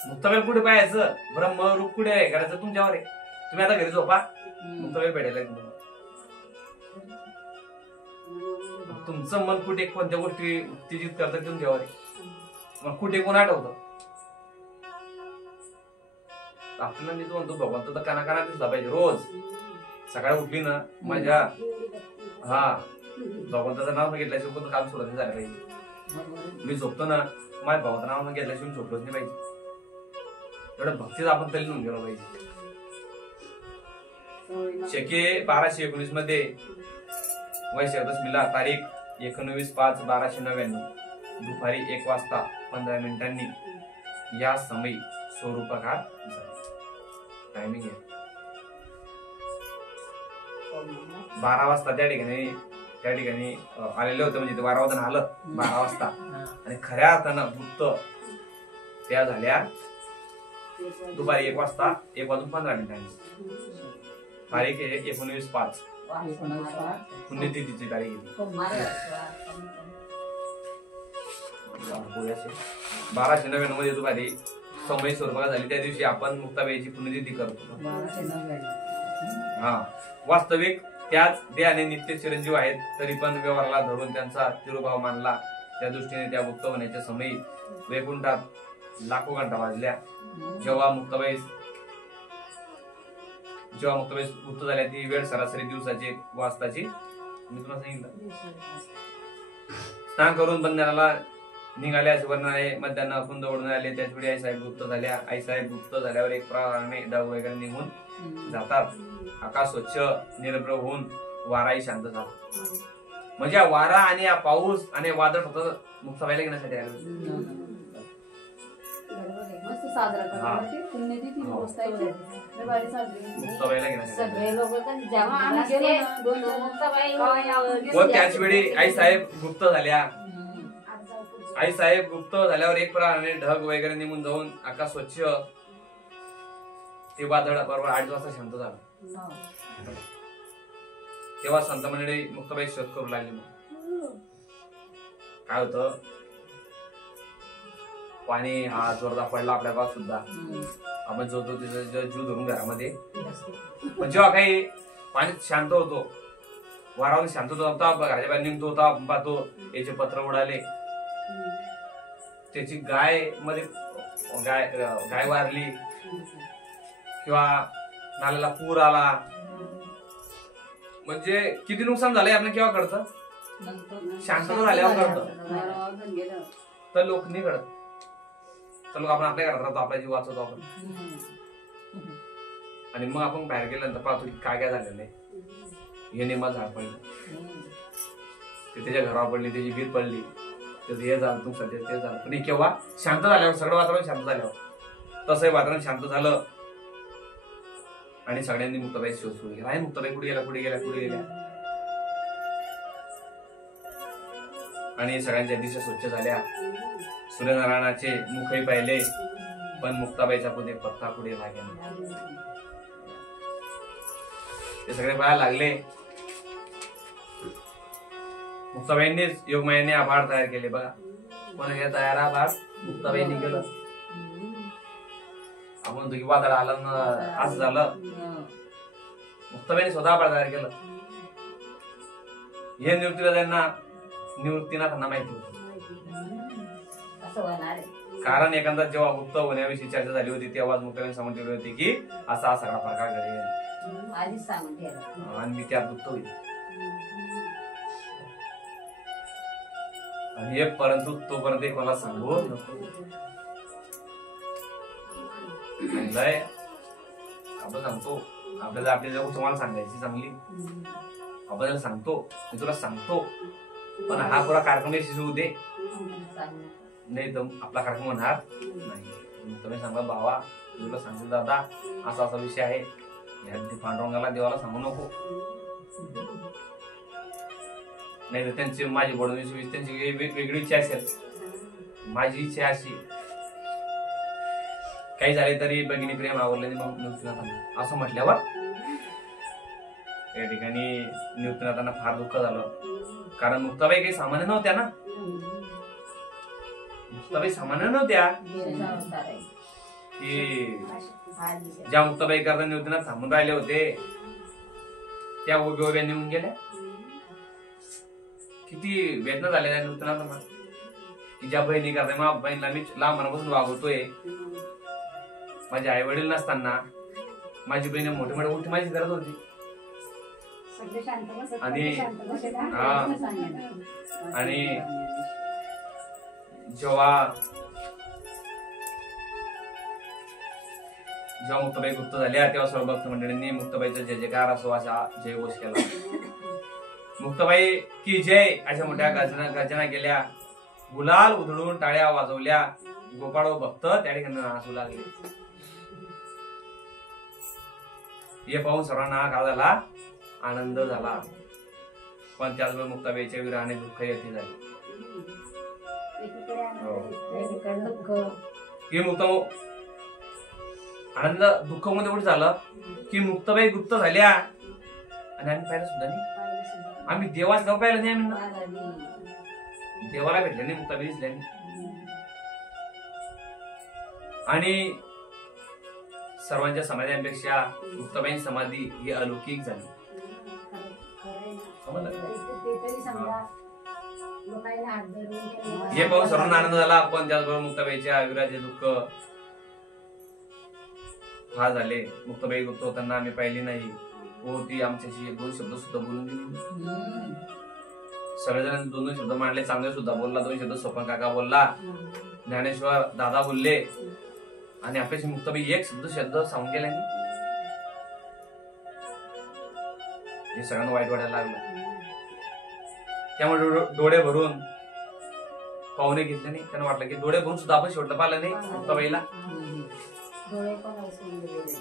मुक्ताबाई कुठे पाहायचं ब्रह्मरूप कुठे आहे करायचं तुमच्यावर आहे. तुम्ही आता घरी झोपा मुक्ताबाई भेटायला तुमचं मन कुठे कोणत्या गोष्टी उत्तेजित करतात तुमच्यावर आहे. मग कुठे कोण आठवतं आपल्याला. मी तो म्हणतो भगवंत तर कानाकानात दिसला पाहिजे. रोज सकाळी उठली ना माझ्या भगवंताचं नाव घेतल्याशिवाय कोणतं काम सोडत नाही झालं पाहिजे. मी झोपतो ना माझ्या भगवंताचं नाव घेतल्याशिवाय झोपलोच नाही पाहिजे. एवढं भक्तीच आपण तरी होऊन गेलो पाहिजे. शके 1219 मध्ये वैशाख दशमीला तारीख 19/5/1299 दुपारी 1 वाजता 15 मिनिटांनी या समयी स्वरूपाकार टायमिंग आहे. 12 वाजता त्या ठिकाणी आलेले होते. म्हणजे ते 12 वाजता आलं 12 वाजता आणि खऱ्या अर्थानं गुप्त त्या झाल्या दुपारी 1 वाजता 1:15 तारीख आहे 19/5 पुण्यतिथीची तारीख. 1299 मध्ये दुपारी समयी स्वरूपात झाली. त्या दिवशी आपण मुक्ताबाईची पुण्यतिथी करतो. वास्तविक त्याच देहाने नित्य चिरंजीव आहेत तरी पण व्यवहाराला धरून त्यांचा तिरुभाव मानला. त्या दृष्टीने त्या मुक्त होण्याच्या समयी वैकुंठात लाखो घंटा वाजल्या. जेव्हा मुक्ताबाई मुक्त झाल्या ती वेळ सरासरी दिवसाची 1 वाजताची. मी तुला सांगितलं स्नान करून बंधनाला निघाल्यास वर्ण आहे. मध्यान्ह कुंद ओढून आले त्याचवेळी आईसाहेब गुप्त झाल्या. आईसाहेब गुप्त झाल्यावर एक प्रकाराने ढग वगैरे निघून जातात. आकाश स्वच्छ निर्भ्र होऊन वाराही शांत झाला. म्हणजे वारा आणि पाऊस आणि वादळ फक्त मुक्ताबाईला घेण्यासाठी आले. मस्त साजरा करण्यासाठी पुण्यतिथी पोचतायची मुक्ताबाईला घेण्यासाठी सगळे लोक जेव्हा आम्ही गेलो मुक्ताबाई व त्याच वेळी आईसाहेब गुप्त झाल्या. आईसाहेब गुप्त झाल्यावर एक प्रकाराने ढग वगैरे निघून जाऊन आकाश स्वच्छ ते वादळ बरोबर 8 वाजता शांत झालं. तेव्हा संत मंडळी मुक्ताबाई शोध करू लागली. मग काय होतं पाणी हा जोरदार पडला आपल्या गावात सुद्धा. आपण जो तो तिचा जीव धरून घरामध्ये. पण जेव्हा काही पाणी शांत होतो वारावर शांत होतो घराच्या बाहेर निघतो होता पाहतो याचे पत्र उडाले. त्याची गाय मध्ये गाय वारली किंवा नाल्याला पूर आला. म्हणजे किती नुकसान झालंय आपल्याला केव्हा कळतं शांतता झाल्यावर कळतं. तर लोक नाही कळत. तर लोक आपण आपल्या घरात राहतो आपला जीव वाचवतो आपण. आणि मग आपण बाहेर गेल्यानंतर पाहतो की काय काय झालेलं आहे. हे नेमा झाड पडलं ते त्याच्या घरावर पडली त्याची भीत पडली त्याचं हे झालं तुमचं ते झालं. पण केव्हा शांत झाल्यावर सगळं वातावरण शांत झाल्यावर. तसंही वातावरण शांत झालं आणि सगळ्यांनी मुक्ताबाई शोध सुरू केला. मुक्ताबाई कुठे गेल्या आणि सगळ्यांच्या दिशा स्वच्छ झाल्या. सूर्यनारायणाचे मुखही पाहिले, पण मुक्ताबाईचा पुढे पत्ता पुढे लागे. ते सगळे पाहायला लागले. मुक्ताबाईंनीच योगमायाने आभार तयार केले. बघा कोण हे तयार आभार मुक्ताबाईंनी केलं. आपण म्हणतो की वादळ आलं ना असं झालं, मुक्ताबाईंनी स्वतः आभार तयार केलं. हे निवृत्तीनाथांना माहिती होती. असं होणार आहे. कारण एखादा जेव्हा मुक्त होण्याविषयी चर्चा झाली होती तेव्हाच मुक्ताबाईंनी सांगून ठेवली होती की असा सगळा प्रकार घडेल आधीच सांगून ठेवलं. आणि मी त्यात गुप्त होईल. आणि हे परंतु तोपर्यंत कोणाला सांगू नको. आपण सांगतो आपल्याला आपली जग तुम्हाला सांगायची चांगली, आपण त्याला सांगतो मी तुला सांगतो, पण हा पुरा कार्यक्रम शिजवू दे, नाही तर आपला कार्यक्रम होणार नाही. तुम्ही सांगा बाबा तुला सांगतो दादा असा असा विषय आहे, पांडुरंगाला देवाला सांगू नको. नाही तर त्यांची माझी बोलण्याची त्यांची वेगळी इच्छा असेल. माझी इच्छा अशी काही झाले तरी भगिनी प्रेम आवरले मग निवृत्तीनाथांना असं म्हटल्यावर त्या ठिकाणी निवृत्तीनाथांना फार दुःख झालं. कारण मुक्ताबाई काही सामान्य नव्हत्या ना, मुक्ताबाई सामान्य नव्हत्या की ज्या मुक्ताबाई करता निवृत्तीनाथ थांबून राहिले होते त्या उभ्या उभ्या निघून गेल्या. किती वेदना झाल्या त्या निवृत्तीनाथांना की ज्या बहिणी करता मग बहिणीला मी लहानपणापासून वागवतोय. माझे आई वडील नसताना माझी बहीण मोठे मोठे गोष्टी माझी करत होती. आणि जेव्हा मुक्ताबाई गुप्त झाल्या तेव्हा सर्व भक्त मंडळींनी मुक्ताबाईचा जय जयकार असो असा जयघोष केला. मुक्ताबाई की जय अशा मोठ्या गर्जना केल्या. गुलाल उधळून टाळ्या वाजवल्या. गोपाळ भक्त त्या ठिकाणी हसू लागले. हे पाहून सर्वांना काय झाला आनंद झाला. पण त्याचबरोबर मुक्ताबाईच्या विरहाने दुःख येते झाले. आनंद दुःख मध्ये कुठे झालं की मुक्ताबाई गुप्त झाल्या आणि आम्ही पाहिलं सुद्धा नाही. आम्ही देवाच गाव पाहिलं नाही. आम्ही देवाला भेटले नाही, मुक्ताबाई दिसल्या नाही. आणि सर्वांच्या समाधीपेक्षा मुक्ताबाई समाधी ही अलौकिक झाली. हे पाहून सर्वांना आनंद झाला. पण त्याचबरोबर मुक्ताबाईच्या विरहाचे दुःख फार झाले. मुक्ताबाई गुप्त होताना आम्ही पाहिली नाही. हो ती आमच्याशी एक दोन शब्द सुद्धा बोलून गेली. सगळेजण दोन दोन शब्द मांडले. चांगले सुद्धा बोलला. दोन शब्द सोपन काका बोलला. ज्ञानेश्वर दादा बोलले. आणि आपल्याशी मुक्ताबाई एक शब्द सांगून गेल्या. हे सगळ्यांना वाईट वाटायला लागलं. त्यामुळे डोळे भरून पाहुणे घेतले नाही. त्यांना वाटलं की डोळे भरून सुद्धा आपण शेवटला पाहिलं नाही मुक्ताबाईला.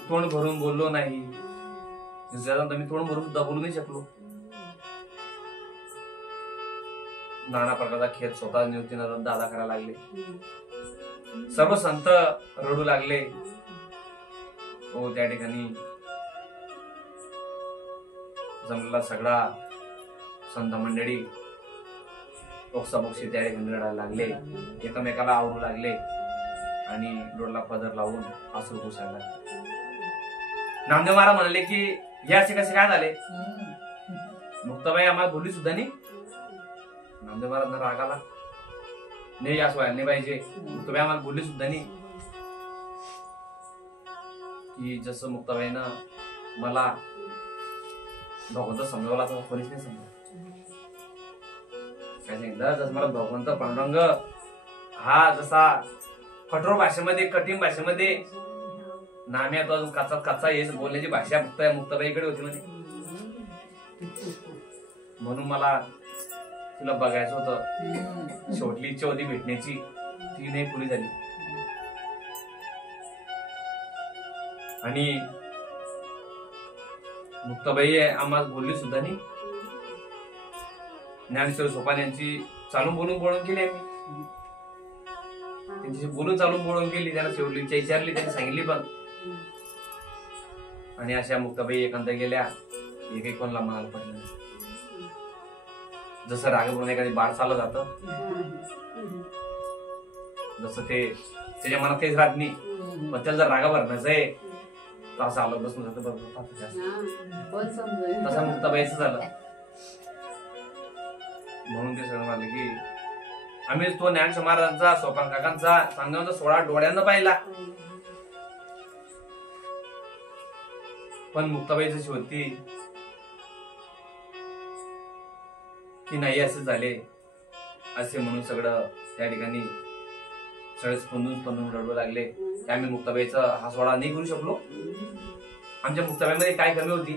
तोंड भरून बोललो नाही. मी तोंड भरून सुद्धा बोलू नाही शकलो. नाना प्रकारचा खेळ स्वतः निवृत्तीनाथ दादा करायला लागले. सर्व संत रडू लागले. हो त्या ठिकाणी जमलेला सगळा संत मंडळी ओक्साबोक्शी त्या ठिकाणी रडायला लागले. एकमेकाला आवडू लागले आणि डोळ्याला पदर लावून अश्रू पुसायला लागले. नामदेव महाराज म्हणाले की हे असे कसे काय झाले. मुक्ताबाई आम्हाला बोलली सुद्धा नाही. नामदेव महाराज राग आला. नाही असं व्हायला नाही पाहिजे. मुक्ताबाई आम्हाला बोलली सुद्धा नाही. की जसं मुक्ताबाईनं मला भगवंत समजावला तर कोणीच नाही समजा. काय सांगितलं जसं मला भगवंत पांडुरंग हा जसा कठोर भाषेमध्ये कठीण भाषेमध्ये नाम्या तो अजून कच्चा हेच बोलण्याची भाषा फक्त मुक्ताबाईकडे होती म्हणे. म्हणून मला तुला बघायचं होतं. शेवटली इच्छा होती भेटण्याची, ती नाही पुरी झाली. आणि मुक्ताबाई आम्हाला बोलली सुद्धा नाही. ज्ञानेश्वर सोपान यांची चालून बोलून केली आम्ही, त्यांची बोलून चालून बोलून केली, त्यांना शेवटी विचारली, त्यांनी सांगितली पण. आणि अशा मुक्ताबाई एकांत गेल्या, एक कोणाला मनाला पडलं. जसं राग म्हणून एखादी बाळ चाललं जातं, जसं ते त्याच्या मनात काहीच राहत नाही, पण त्याला जर रागा भरण्याचं आहे तर असं आलं बसून जातं बरोबर. तसं मुक्ताबाईचं झालं. म्हणून ते सगळं म्हणलं की आम्ही तो ज्ञानेश्वर महाराजांचा, सोपान काकांचा, सांगांचा सोहळा डोळ्यानं पाहिला, पण मुक्ताबाईची होती की नाही असे झाले असे म्हणून सगळं त्या ठिकाणी सगळे स्पंदून रडू लागले. आम्ही मुक्ताबाईचा हा सोहळा नाही करू शकलो. आमच्या मुक्ताबाईमध्ये काय कमी होती?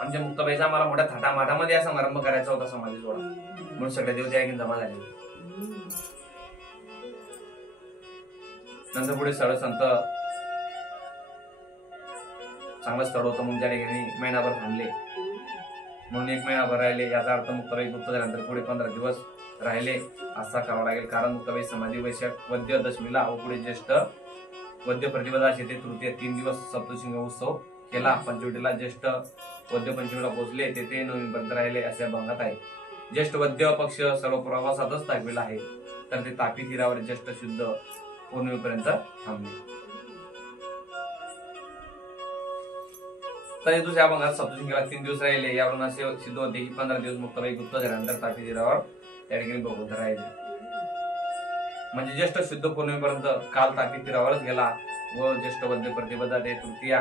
आमच्या मुक्ताबाईचा आम्हाला मोठ्या थाटामाटामध्ये हा समारंभ करायचा होता, समाधी सोहळा, म्हणून सगळे देव त्या ठिकाणी जमा झाले. नंतर पुढे स्थळ संत चांगलं स्थळ होतं म्हणून त्या ठिकाणी महिनाभर थांबले, म्हणून 1 महिनाभर राहिले. याचा अर्थ मुक्ताबाई गुप्त झाल्यानंतर पुढे 15 दिवस राहिले असा करावा लागेल, कारण मुक्ताबाई समाधी वैशाख वद्य दशमीला व पुढे ज्येष्ठ वद्य प्रतिपदा शेते तृतीय 3 दिवस सप्तशृंग उत्सव केला. पंचवटीला ज्येष्ठ वद्य पंचमीला पोहोचले, ते नोव्हेंबरपर्यंत राहिले अशा भागात आहे. ज्येष्ठ वद्य पक्ष सर्व प्रवासातच दाखविला आहे, तर ते तापी तीरावर ज्येष्ठ शुद्ध पौर्णिमेपर्यंत थांबले. तर दुसऱ्या भागात सप्तशृंगीला 3 दिवस राहिले. यावरून असे सिद्ध होते की 15 दिवस मुक्ताबाई गुप्त झाल्यानंतर तापी तीरावर त्या ठिकाणी भगवंत राहिले. म्हणजे ज्येष्ठ शुद्ध पौर्णिमेपर्यंत काल तापी तीरावरच गेला व ज्येष्ठ वद्य प्रतिपदा ते तृतीया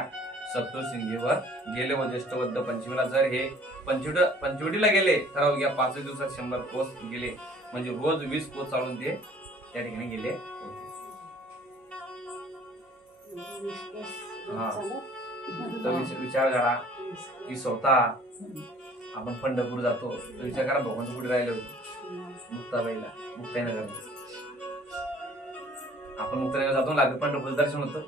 सप्तशृंगीवर गेले व ज्येष्ठ वद्य पंचमीला जर हे पंचवटीला गेले तर अवघ्या 5 दिवसात 100 कोस गेले, म्हणजे रोज 20 कोस चालून ते त्या ठिकाणी गेले होते. विचार करा की स्वतः आपण पंढरपूर जातो, तर विचार करा भगवान कुठे राहिले होते? मुक्ताबाईला, मुक्ताईनगर. आपण मुक्ताईनगर जातो ना, पंढरपूर दर्शन होतं.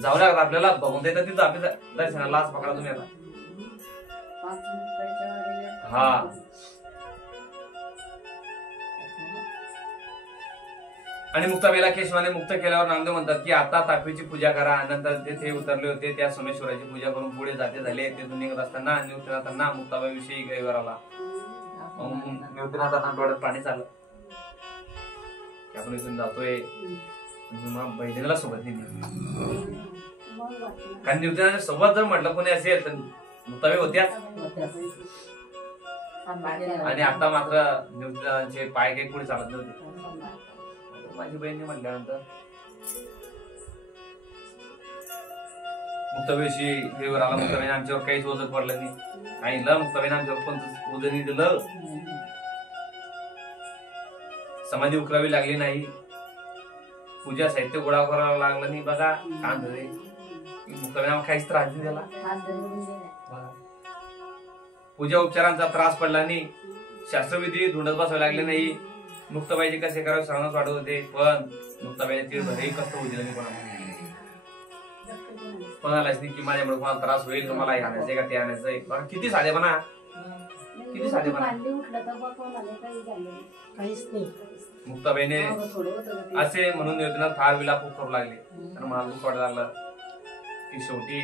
जाऊ लागत आपल्याला भगवंत येतात तिथं आपल्या दर्शनाला. आज पकडा तुम्ही आता. हा, आणि मुक्ताबाईला केशवाने मुक्त केल्यावर नामदेव म्हणतात की आता तापीची पूजा करा. नंतर तेथे उतरले होते, त्या सोमेश्वराची पूजा करून पुढे जाते झाले. तेथून निघत असताना निवृत्तीनाथांना मुक्ताबाई विषयी गैरवर आला. निवृत्तीनाथांना डोळ्यात पाणी चाललं, आपण इथून जातोय, बहिणीला सोबत नाही. कारण निवृत्तीनाथ सोबत जर म्हटलं कोणी असेल तर मुक्ताबाई होत्याच. आणि आता मात्र निवृत्तीनाथांचे पाय काही पुढे चालत नव्हते. माझी बहिणी म्हटल्यानंतर मुक्ताबाईशी देवर आला. मुक्ताबाईने आमच्यावर काहीच ओझं पडलं नाही, सांगितलं मुक्ताबाईने आमच्यावर कोणतं ओझं नाही दिलं. समाधी उकरावी लागली नाही, पूजा साहित्य गोळा करावं लागलं नाही. बघा काम झाले, मुक्ताबाईने काहीच त्रास नाही दिला. पूजा उपचारांचा त्रास पडला नाही, शास्त्रविधी धुंडत बसावे लागले नाही. मुक्ताबाईचे कसे करावे सांगणं वाटत होते, पण मुक्ताबाईने तीर्थभरही कष्ट होऊ दिलं नाही कोणालाच नाही की माझ्यामुळे कोणाला त्रास होईल, मला हे आणायचंय का ते आणायचंय. बघा किती साधेपणा, किती साधेपणा. मुक्ताबाईने असे म्हणून निवृत्तीनाथ फार विलाप करू लागले. आणि मला दुःख वाटायला लागलं की शेवटी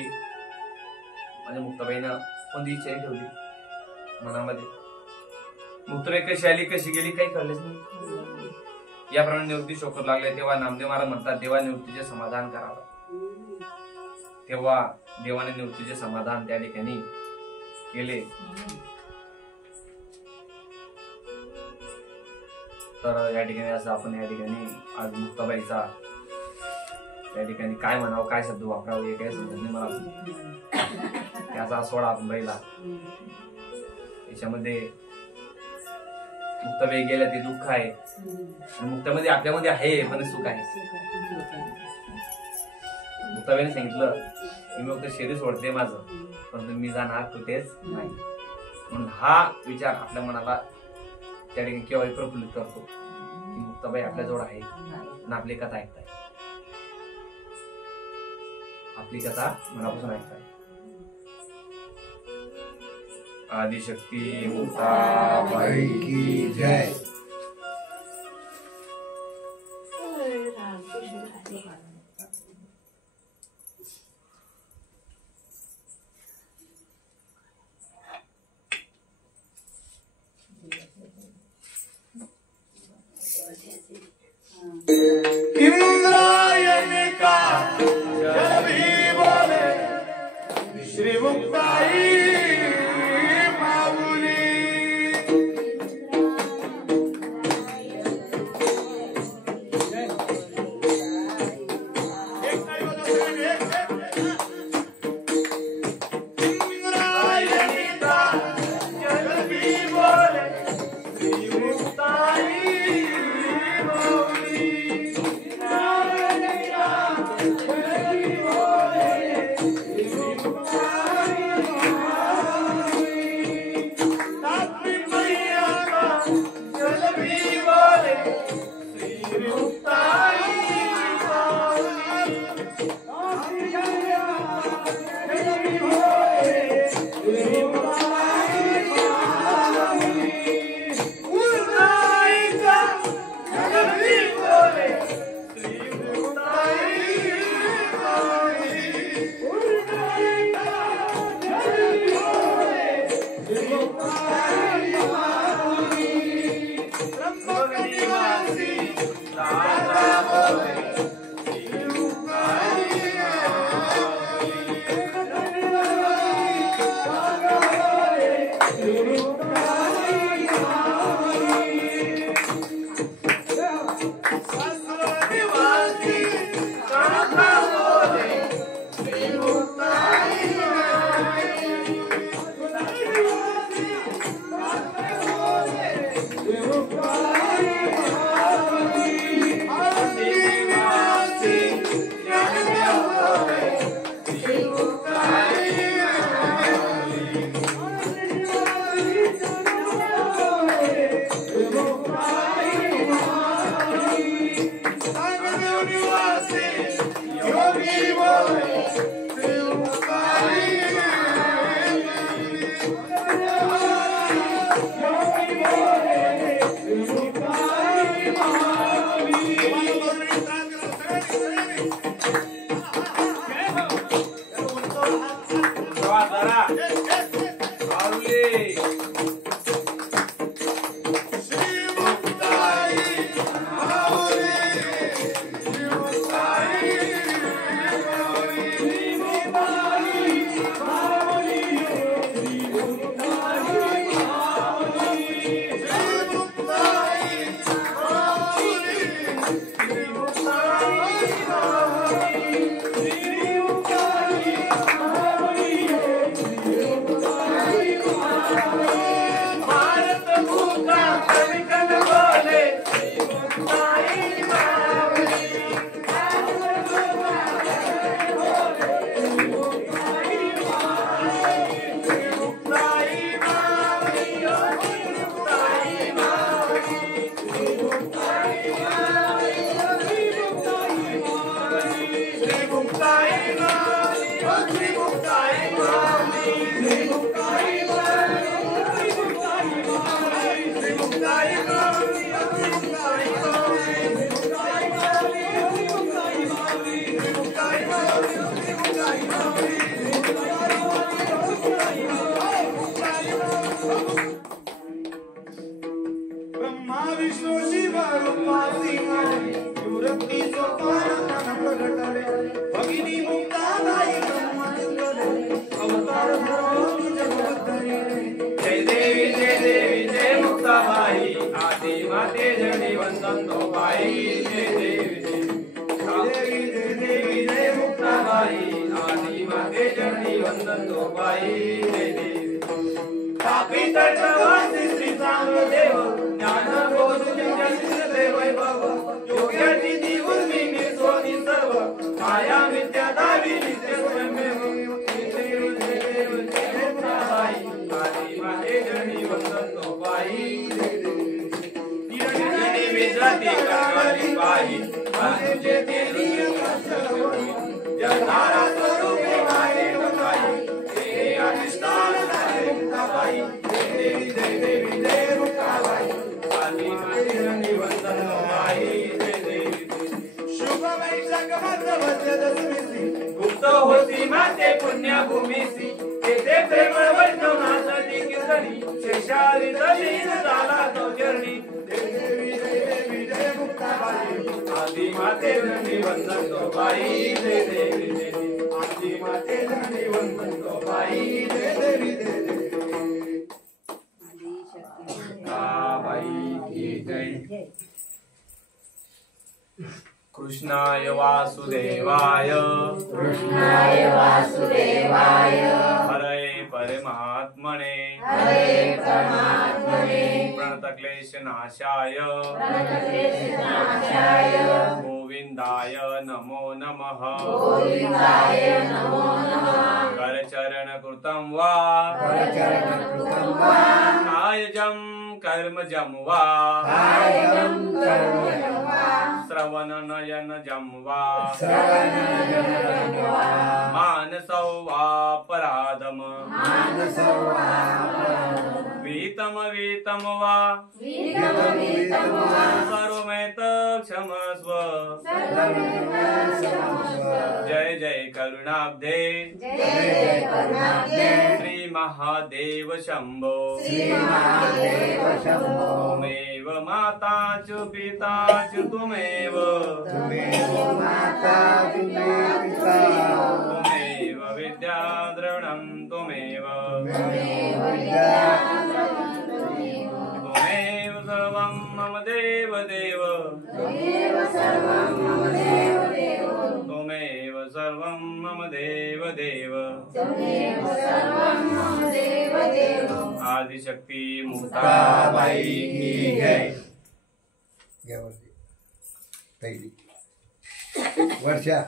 माझ्या मुक्ताबाईनं कोणती इच्छा ठेवली मनामध्ये. मुक्ताबाई कशी आली कशी गेली काही कळलेच नाही. याप्रमाणे निवृत्ती शोकरू लागले. तेव्हा नामदेव महाराज म्हणतात देवा निवृत्तीचे समाधान करावं. तेव्हा देवाने निवृत्तीचे समाधान त्या ठिकाणी केले. तर या ठिकाणी असं आपण या ठिकाणी आज मुक्ताबाईचा या ठिकाणी काय म्हणावं, काय शब्द वापरावं हे काही समजत नाही मला. त्याचा सोहळा आपण पाहिला. याच्यामध्ये मुक्ताबाई गेल्या ते दुःख आहे, मुक्तामध्ये आपल्यामध्ये आहे पण सुख आहे. मुक्ताबाईने सांगितलं की मी फक्त शरीर सोडते माझं, परंतु मी जाणार कुठेच नाही. म्हणून हा विचार आपल्या मनाला त्या ठिकाणी केव्हा प्रफुल्लित करतो की मुक्ताबाई आपल्याजवळ आहे आणि आपली कथा ऐकताय, आपली कथा मनापासून ऐकताय. आदिशक्ती मुक्ताबाई की जय. इंद्रायणी का जल भी बोले श्री मुक्ताई माऊली. इंद्रायणी का जल भी बोले श्री मुक्ताई माऊली. जगनारा स्वरूपे माये मुक्ताबाई देवी जय देवी जय मुक्ताबाई आदि माते धरणी वंदन तो बाई जय देवी जय शुभ वैशाख मध्य दशमीसी गुप्त होती माते पुण्यभूमीसी तेथे प्रेमळ वैष्णवनाथाची कीर्तनी शेषारी दलीन झाला तो चरणी जय देवी जय मुक्ताबाई आदि माते धरणी वंदन तो बाई जय देवी जय आदि माते धरणी वंदन तो बाई जय देवी जय बाई की जय कृष्णाय वासुदेवाय कृष्णाय वासुदेवाय हरे परमात्मने प्रणतक्लेशनाशाय प्रणतक्लेशनाशाय गोविंदाय नमो नमः गोविंदाय नमो नमः करचरणकृतं वा करचरणकृतं वा कायजं कर्मजं वा कायं कर्मजं वा श्रवणनयनजं वा श्रवणनयनजं वा मानसौ वापराधम् मानसो वा वीतम वीतम वा वीतम वा सर्वमेत क्षमस्व सर्वमेव क्षमस्व जय जय करुणाब्धे जय जय करुणाब्धे श्री महादेव शंभो श्री महादेव शंभो त्वमेव माता च पिता च त्वमेव माता पिता त्वमेव विद्या द्रविणं त्वमेव त्वमेव सर्वं मम देव देव त्वमेव सर्वं मम देव देव त्वमेव सर्वं मम देव देव त्वमेव सर्वं मम देव देव आदिशक्ती मुक्ताबाई की जय वर्षा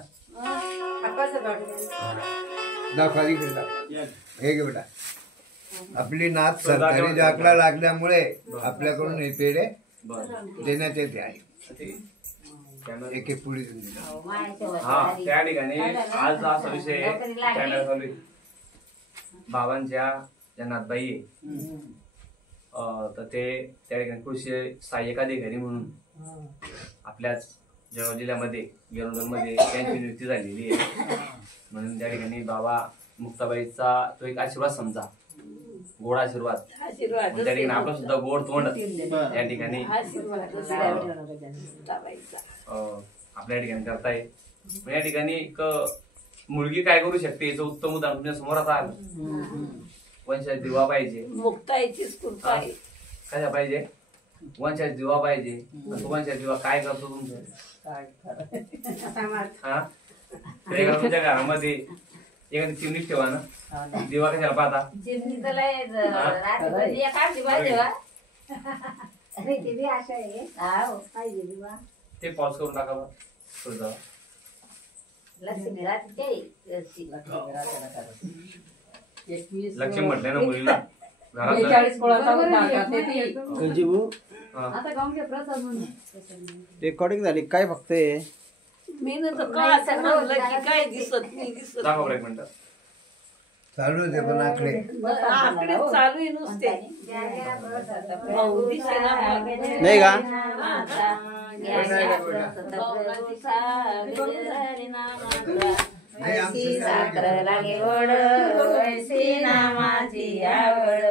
दाखवा इकडे दाखव. हे घे बेटा आपली नात सरकारी दाखला लागल्यामुळे आपल्याकडून हे पेढे देण्यात येते आहे एक एक पुढे देऊन दिला. हा त्या ठिकाणी आज असा विषय चॅनल चालू आहे. बाबांच्या ज्या नातबाई आहे, तर ते त्या ठिकाणी कृषी सहाय्यक अधिकारी म्हणून आपल्याच जळगाव जिल्ह्यामध्ये गिरवडमध्ये त्यांची नियुक्ती झालेली आहे. म्हणून त्या ठिकाणी बाबा मुक्ताबाईचा तो एक आशीर्वाद समजा, गोड आशीर्वाद. त्या ठिकाणी आपलं सुद्धा गोड तोंड त्या ठिकाणी आपल्या ठिकाणी करताय. या ठिकाणी एक मुलगी काय करू शकते याचं उत्तम उदाहरण तुमच्या समोर आता आलं. वंशात दिवा पाहिजे, मुक्ताईचीच कृपा आहे. कशा पाहिजे? वंशात दिवा पाहिजे. वंशात दिवा काय करतो तुमचं? हा तुमच्या घरामध्ये एखादी चिमणी ठेवा ना, दिवा कशाला पाहता? चिमणी तर लय रात्री काढली पाहिजे वा. ते पॉज करून टाका बा. पुढे जावा. लक्ष्मी रात्री लक्ष्मी म्हटलं ना मुलीला घरात. आता गावचे प्रसाद म्हणून रेकॉर्डिंग झाली काय फक्त हे मी काय दिसत नाही दिसत दाखवा एक मिनिट. चालू होते पण आकडे आकडे चालू आहे नुसते नाही का साखर लागे गोड नामाची आवड